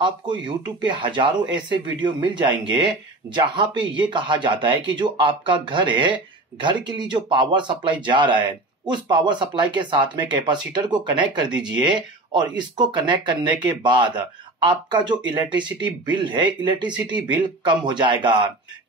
आपको YouTube पे हजारों ऐसे वीडियो मिल जाएंगे जहां पे ये कहा जाता है कि जो आपका घर है, घर के लिए जो पावर सप्लाई जा रहा है, उस पावर सप्लाई के साथ में कैपेसिटर को कनेक्ट कर दीजिए और इसको कनेक्ट करने के बाद आपका जो इलेक्ट्रिसिटी बिल है, इलेक्ट्रिसिटी बिल कम हो जाएगा।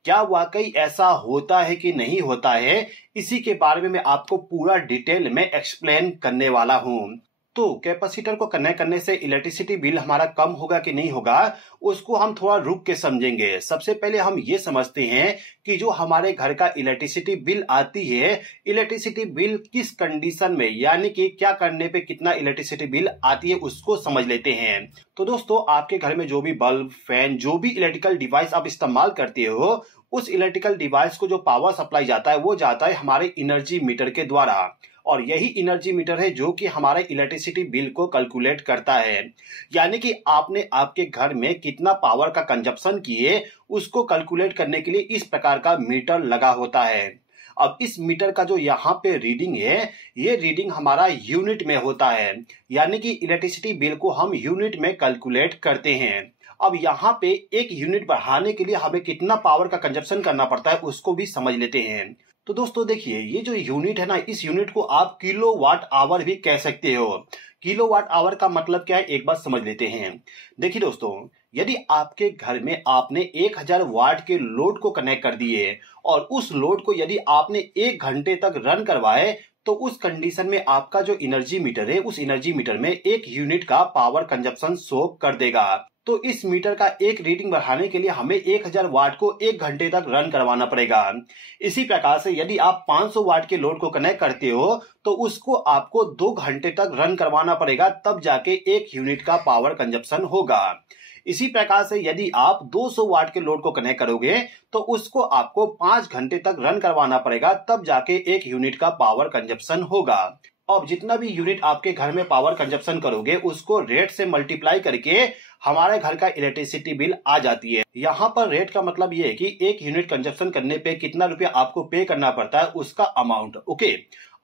क्या वाकई ऐसा होता है कि नहीं होता है? इसी के बारे में मैं आपको पूरा डिटेल में एक्सप्लेन करने वाला हूं। तो कैपेसिटर को कनेक्ट करने से इलेक्ट्रिसिटी बिल हमारा कम होगा कि नहीं होगा, उसको हम थोड़ा रुक के समझेंगे। सबसे पहले हम ये समझते हैं कि जो हमारे घर का इलेक्ट्रिसिटी बिल आती है, इलेक्ट्रिसिटी बिल किस कंडीशन में, यानी कि क्या करने पे कितना इलेक्ट्रिसिटी बिल आती है, उसको समझ लेते हैं। तो दोस्तों, आपके घर में जो भी बल्ब, फैन, जो भी इलेक्ट्रिकल डिवाइस आप इस्तेमाल करते हो, उस इलेक्ट्रिकल डिवाइस को जो पावर सप्लाई जाता है वो जाता है हमारे एनर्जी मीटर के द्वारा। और यही एनर्जी मीटर है जो कि हमारे इलेक्ट्रिसिटी बिल को कैलकुलेट करता है। यानी कि आपने आपके घर में कितना पावर का कंजप्शन किए, उसको कैलकुलेट करने के लिए इस प्रकार का मीटर लगा होता है। अब इस मीटर का जो यहाँ पे रीडिंग है, ये रीडिंग हमारा यूनिट में होता है। यानी कि इलेक्ट्रिसिटी बिल को हम यूनिट में कैलकुलेट करते हैं। अब यहाँ पे एक यूनिट बढ़ाने के लिए हमें कितना पावर का कंजप्शन करना पड़ता है, उसको भी समझ लेते हैं। तो दोस्तों देखिए, ये जो यूनिट है ना, इस यूनिट को आप किलोवाट आवर भी कह सकते हो। किलोवाट आवर का मतलब क्या है, एक बार समझ लेते हैं। देखिए दोस्तों, यदि आपके घर में आपने 1000 वाट के लोड को कनेक्ट कर दिए और उस लोड को यदि आपने 1 घंटे तक रन करवाए, तो उस कंडीशन में आपका जो एनर्जी मीटर है, उस एनर्जी मीटर में 1 यूनिट का पावर कंजप्शन शो कर देगा। तो इस मीटर का एक रीडिंग बढ़ाने के लिए हमें 1000 वाट को 1 घंटे तक रन करवाना पड़ेगा। इसी प्रकार से यदि आप 500 वाट के लोड को कनेक्ट करते हो, तो उसको आपको 2 घंटे तक रन करवाना पड़ेगा, तब जाके 1 यूनिट का पावर कंजप्शन होगा। इसी प्रकार से यदि आप 200 वाट के लोड को कनेक्ट करोगे, तो उसको आपको 5 घंटे तक रन करवाना पड़ेगा, तब जाके 1 यूनिट का पावर कंजप्शन होगा। अब जितना भी यूनिट आपके घर में पावर कंजप्शन करोगे, उसको रेट से मल्टीप्लाई करके हमारे घर का इलेक्ट्रिसिटी बिल आ जाती है। यहाँ पर रेट का मतलब ये है कि 1 यूनिट कंजप्शन करने पे कितना रुपया आपको पे करना पड़ता है, उसका अमाउंट। ओके,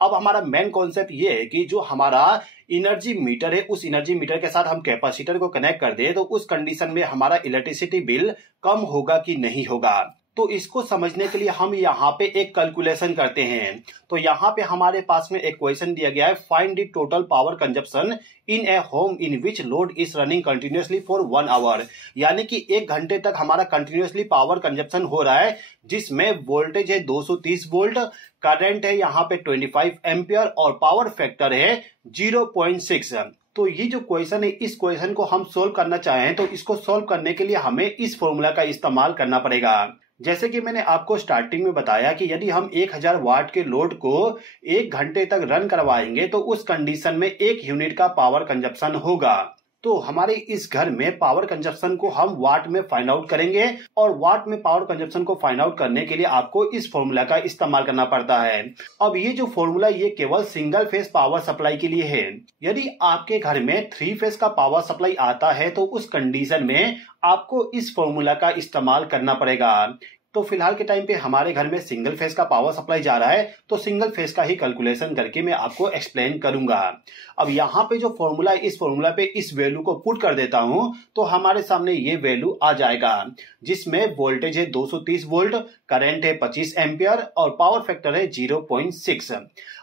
अब हमारा मेन कॉन्सेप्ट ये है कि जो हमारा एनर्जी मीटर है, उस एनर्जी मीटर के साथ हम कैपेसिटर को कनेक्ट कर दे, तो उस कंडीशन में हमारा इलेक्ट्रिसिटी बिल कम होगा कि नहीं होगा। तो इसको समझने के लिए हम यहाँ पे एक कैलकुलेशन करते हैं। तो यहाँ पे हमारे पास में एक क्वेश्चन दिया गया है, find the total power consumption in a home in which load is running continuously for 1 hour. यानी कि 1 घंटे तक हमारा कंटिन्यूअसली पावर कंजप्शन हो रहा है, जिसमें वोल्टेज है 230 वोल्ट, करंट है यहाँ पे 25 एम्पियर और पावर फैक्टर है 0.6। तो ये जो क्वेश्चन है, इस क्वेश्चन को हम सोल्व करना चाहें तो इसको सोल्व करने के लिए हमें इस फॉर्मूला का इस्तेमाल करना पड़ेगा। जैसे कि मैंने आपको स्टार्टिंग में बताया कि यदि हम 1000 वाट के लोड को 1 घंटे तक रन करवाएंगे, तो उस कंडीशन में 1 यूनिट का पावर कंजप्शन होगा। तो हमारे इस घर में पावर कंजप्शन को हम वाट में फाइंड आउट करेंगे, और वाट में पावर कंजप्शन को फाइंड आउट करने के लिए आपको इस फॉर्मूला का इस्तेमाल करना पड़ता है। अब ये जो फॉर्मूला, ये केवल सिंगल फेज पावर सप्लाई के लिए है। यदि आपके घर में 3 फेज का पावर सप्लाई आता है, तो उस कंडीशन में आपको इस फॉर्मूला का इस्तेमाल करना पड़ेगा। तो फिलहाल के टाइम पे हमारे घर में सिंगल फेज का पावर सप्लाई जा रहा है, तो सिंगल फेज का ही कैलकुलेशन करके मैं आपको एक्सप्लेन करूंगा। अब यहाँ पे जो फॉर्मूला, इस फॉर्मूला पे इस वैल्यू को पुट कर देता हूं, तो हमारे सामने ये वैल्यू आ जाएगा, जिसमें वोल्टेज है 230 वोल्ट, करंट है 25 एम्पियर और पावर फैक्टर है 0.6।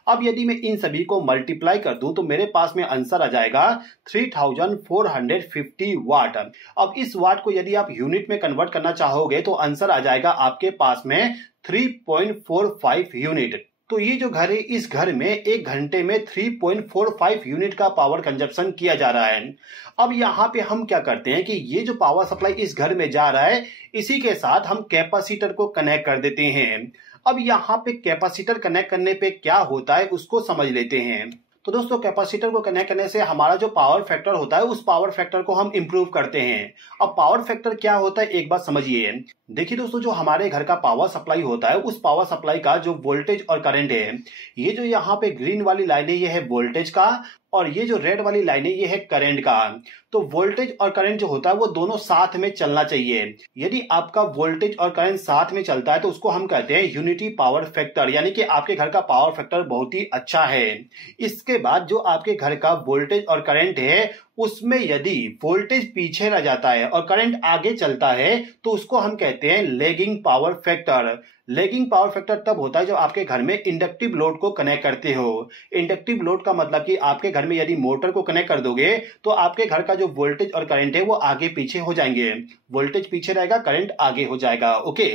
अब यदि मैं इन सभी को मल्टीप्लाई कर दूं, तो मेरे पास में आंसर आ जाएगा 3450 वाट। अब इस वाट को यदि आप यूनिट में कन्वर्ट करना चाहोगे, तो आंसर आ जाएगा आपके पास में 3.45 यूनिट। तो ये जो घर है, इस घर में 1 घंटे में 3.45 यूनिट का पावर कंजप्शन किया जा रहा है। अब यहाँ पे हम क्या करते हैं कि ये जो पावर सप्लाई इस घर में जा रहा है, इसी के साथ हम कैपेसिटर को कनेक्ट कर देते हैं। अब यहाँ पे कैपेसिटर कनेक्ट करने पे क्या होता है, उसको समझ लेते हैं। तो दोस्तों, कैपेसिटर को कनेक्ट करने से हमारा जो पावर फैक्टर होता है, उस पावर फैक्टर को हम इंप्रूव करते हैं। अब पावर फैक्टर क्या होता है, एक बात समझिए। देखिए दोस्तों, जो हमारे घर का पावर सप्लाई होता है, उस पावर सप्लाई का जो वोल्टेज और करंट है, ये जो यहाँ पे ग्रीन वाली लाइन है, ये है वोल्टेज का, और ये जो रेड वाली लाइन है, ये है करंट का। तो वोल्टेज और करंट जो होता है वो दोनों साथ में चलना चाहिए। यदि आपका वोल्टेज और करंट साथ में चलता है तो उसको हम कहते हैं यूनिटी पावर फैक्टर, यानी कि आपके घर का पावर फैक्टर बहुत ही अच्छा है। इसके बाद जो आपके घर का वोल्टेज और करंट है उसमें यदि वोल्टेज पीछे रह जाता है और करंट आगे चलता है तो उसको हम कहते हैं lagging power factor. Lagging power factor तब होता है जब आपके घर में इंडक्टिव लोड को कनेक्ट करते हो। इंडक्टिव लोड का मतलब कि आपके घर में यदि मोटर को कनेक्ट कर दोगे तो आपके घर का जो वोल्टेज और करंट है वो आगे पीछे हो जाएंगे। वोल्टेज पीछे रहेगा, करंट आगे हो जाएगा। ओके,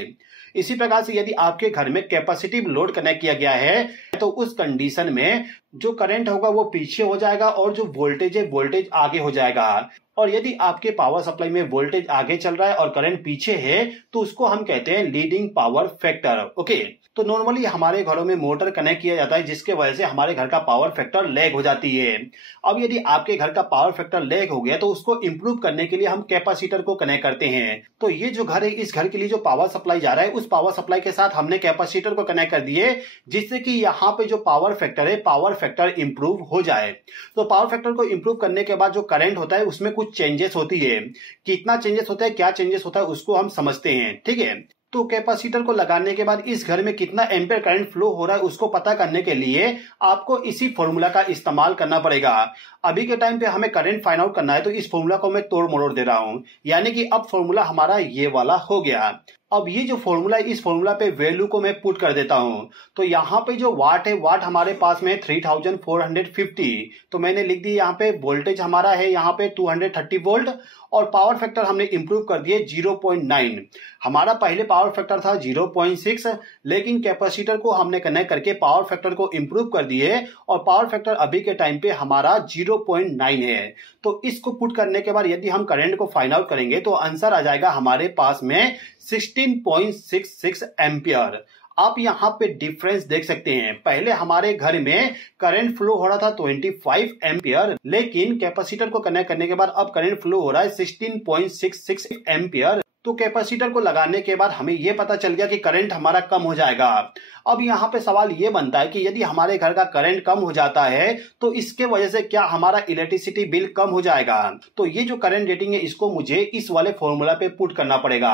इसी प्रकार से यदि आपके घर में कैपेसिटिव लोड कनेक्ट किया गया है तो उस कंडीशन में जो करंट होगा वो पीछे हो जाएगा और जो वोल्टेज है वोल्टेज आगे हो जाएगा। और यदि आपके पावर सप्लाई में वोल्टेज आगे चल रहा है और करंट पीछे है तो उसको हम कहते हैं लीडिंग पावर फैक्टर। ओके, तो नॉर्मली हमारे घरों में मोटर कनेक्ट किया जाता है जिसके वजह से हमारे घर का पावर फैक्टर लैग हो जाती है। अब यदि आपके घर का पावर फैक्टर लैग हो गया तो उसको इंप्रूव करने के लिए हम कैपेसिटर को कनेक्ट करते हैं। तो ये जो घर है, इस घर के लिए जो पावर सप्लाई जा रहा है उस पावर सप्लाई के साथ हमने कैपेसिटर को कनेक्ट कर दिए जिससे कि यहाँ पे जो पावर फैक्टर है पावर फैक्टर इंप्रूव हो जाए। तो पावर फैक्टर को इंप्रूव करने के बाद जो करंट होता है उसमें कुछ चेंजेस होती है। कितना चेंजेस होता है, क्या चेंजेस होता है उसको हम समझते हैं। ठीक है, तो कैपेसिटर को लगाने के बाद इस घर में कितना एम्पियर करंट फ्लो हो रहा है उसको पता करने के लिए आपको इसी फॉर्मूला का इस्तेमाल करना पड़ेगा। अभी के टाइम पे हमें करंट फाइंड आउट करना है तो इस फॉर्मूला को मैं तोड़ मरोड़ दे रहा हूं, यानी कि अब फॉर्मूला हमारा ये वाला हो गया। अब ये जो फॉर्मूला है इस फॉर्मूला पे वैल्यू को मैं पुट कर देता हूं। तो यहाँ पे जो वाट है, वाट हमारे पास में 3450। तो मैंने लिख दी यहाँ पे। वोल्टेज हमारा है यहाँ पे 230 वोल्ट और पावर फैक्टर हमने इंप्रूव कर दिए 0.9। हमारा पहले पावर फैक्टर था 0.6, लेकिन कैपेसिटर को हमने कनेक्ट करके पावर फैक्टर को इंप्रूव कर दिए और पावर फैक्टर अभी के टाइम पे हमारा 0.9 है। तो इसको पुट करने के बाद यदि हम करंट को फाइंड आउट करेंगे तो आंसर आ जाएगा हमारे पास में 16.66 एम्पियर। आप यहाँ पे डिफरेंस देख सकते हैं। पहले हमारे घर में करंट फ्लो हो रहा था 25 एम्पियर, लेकिन कैपेसिटर को कनेक्ट करने के बाद अब करंट फ्लो हो रहा है 16.66 एम्पियर। तो कैपेसिटर को लगाने के बाद हमें यह पता चल गया कि करंट हमारा कम हो जाएगा। अब यहाँ पे सवाल ये बनता है कि यदि हमारे घर का करंट कम हो जाता है तो इसके वजह से क्या हमारा इलेक्ट्रिसिटी बिल कम हो जाएगा? तो ये जो करंट रेटिंग है इसको मुझे इस वाले फॉर्मूला पे पुट करना पड़ेगा।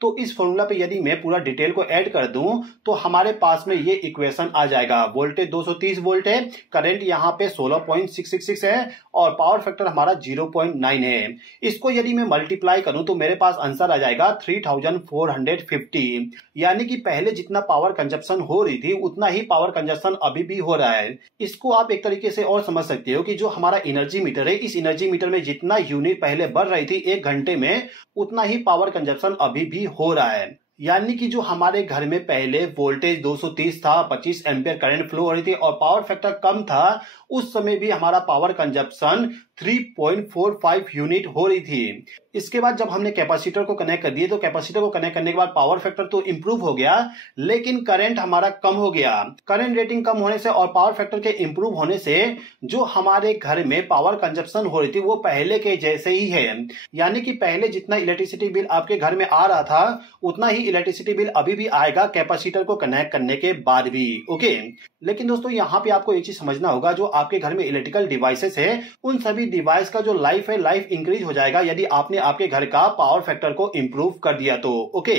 तो इस फॉर्मूला पे यदि मैं पूरा डिटेल को ऐड कर दूं तो हमारे पास में ये इक्वेशन आ जाएगा। वोल्टेज 230 वोल्ट है, करंट यहाँ पे 16.666 है और पावर फैक्टर हमारा 0.9 है। इसको यदि मैं मल्टीप्लाई करूं तो मेरे पास आंसर आ जाएगा 3450। यानी कि पहले जितना पावर कंजप्शन हो रही थी उतना ही पावर कंजप्शन अभी भी हो रहा है। इसको आप एक तरीके से और समझ सकते हो कि जो हमारा एनर्जी मीटर है, इस एनर्जी मीटर में जितना यूनिट पहले बढ़ रही थी 1 घंटे में, उतना ही पावर कंजप्शन अभी भी हो रहा है। यानी कि जो हमारे घर में पहले वोल्टेज 230 था, 25 एम्पियर करंट फ्लो हो रही थी और पावर फैक्टर कम था, उस समय भी हमारा पावर कंजप्शन 3.45 यूनिट हो रही थी। इसके बाद जब हमने कैपेसिटर को कनेक्ट कर दिए तो कैपेसिटर को कनेक्ट करने के बाद पावर फैक्टर तो इंप्रूव हो गया, लेकिन करंट हमारा कम हो गया। करंट रेटिंग कम होने से और पावर फैक्टर के इंप्रूव होने से जो हमारे घर में पावर कंजप्शन हो रही थी वो पहले के जैसे ही है। यानी कि पहले जितना इलेक्ट्रिसिटी बिल आपके घर में आ रहा था उतना ही इलेक्ट्रिसिटी बिल अभी भी आएगा कैपेसिटर को कनेक्ट करने के बाद भी। ओके, लेकिन दोस्तों यहाँ पे आपको एक चीज समझना होगा, जो आपके घर में इलेक्ट्रिकल डिवाइसेस है उन सभी डिवाइस का जो लाइफ है, लाइफ इंक्रीज हो जाएगा यदि आपने आपके घर का पावर फैक्टर को इंप्रूव कर दिया तो। ओके,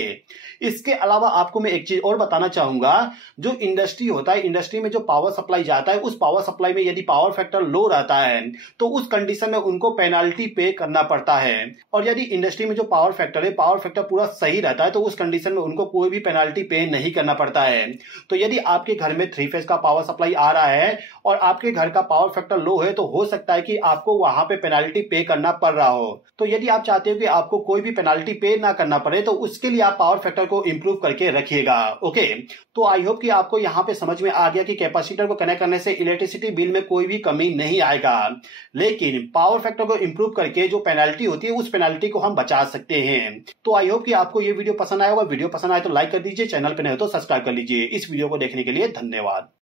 इसके अलावा आपको मैं एक चीज और बताना चाहूंगा। जो इंडस्ट्री होता है, इंडस्ट्री में जो पावर सप्लाई जाता है उस पावर सप्लाई में यदि पावर फैक्टर लो रहता है तो उस कंडीशन में उनको पेनाल्टी पे करना पड़ता है। और यदि इंडस्ट्री में जो पावर फैक्टर है, पावर फैक्टर पूरा सही रहता है तो उस कंडीशन में उनको कोई भी पेनाल्टी पे नहीं करना पड़ता है। तो यदि आपके घर में 3 फेज का पावर सप्लाई आ रहा है और आपके घर का पावर फैक्टर लो है तो हो सकता है कि आपको वहां पे पेनाल्टी पे करना पड़ रहा हो। तो यदि आप चाहते हो कि आपको कोई भी पेनाल्टी पे ना करना पड़े तो उसके लिए आप पावर फैक्टर को इंप्रूव करके रखिएगा। ओके, तो आई होप कि आपको यहाँ पे समझ में आ गया कि कैपेसिटर को कनेक्ट करने से इलेक्ट्रिसिटी बिल में कोई भी कमी नहीं आएगा, लेकिन पावर फैक्टर को इंप्रूव करके जो पेनाल्टी होती है उस पेनाल्टी को हम बचा सकते हैं। तो आई होप कि आपको ये वीडियो पसंद आया होगा। वीडियो पसंद आए तो लाइक कर दीजिए, चैनल पे नए हो तो सब्सक्राइब कर लीजिए। इस वीडियो को देखने के लिए धन्यवाद।